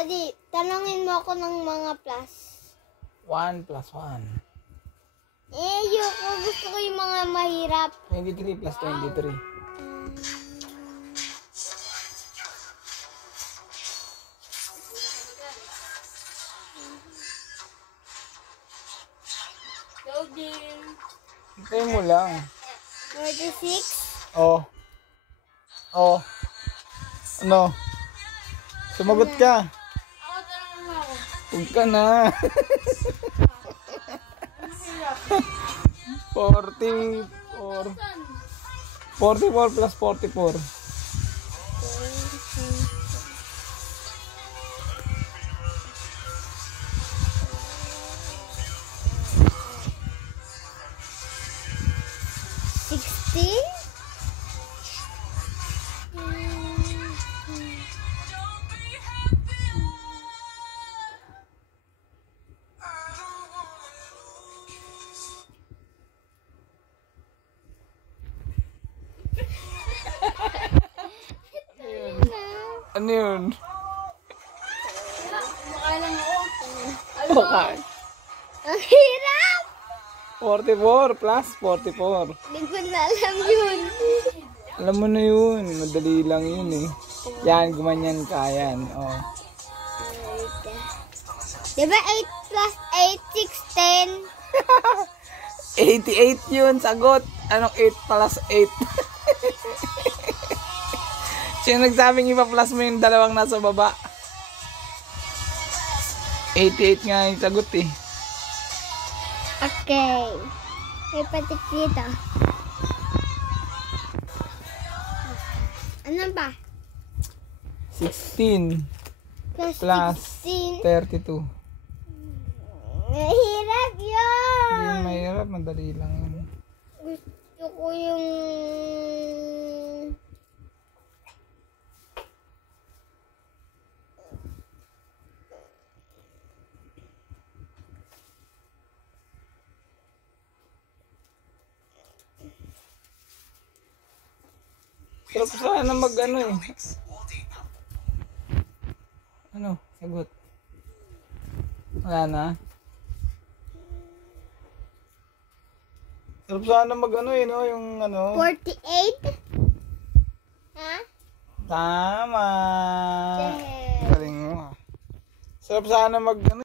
Daddy, tanongin mo ako ng mga plus. 1 plus 1. Gusto ko yung mga mahirap. 23 plus 23. Hintayin mo lang. 46. Oh. Ano? Sumagot ka. Huwag ka na. 44. 44 plus 44. Ano yun? Okay. Ang hirap! 44 plus 44. Hindi ko na alam yun. Alam mo na yun. Madali lang yun eh. Yan, gumanyan ka. Yan. Oh. Diba 8 plus 8, 6, 10? 88 yun. Sagot. Anong 8 plus 8? Sino nagsabing ipa-plus mo yung dalawang nasa baba? 88 nga yung sagot eh. Okay. May patik dito. Ano ba? 16 Plus plus 16. 32. Mahirap yun. Hindi yung mahirap. Madali lang yun. Gusto ko yung... Sarap sana mag ano eh. Ano? Sagot. Wala na. Sarap sana mag ano eh no? Yung ano. 48? Ha? Tama. Yes. Galing mo. Sarap sana mag ano.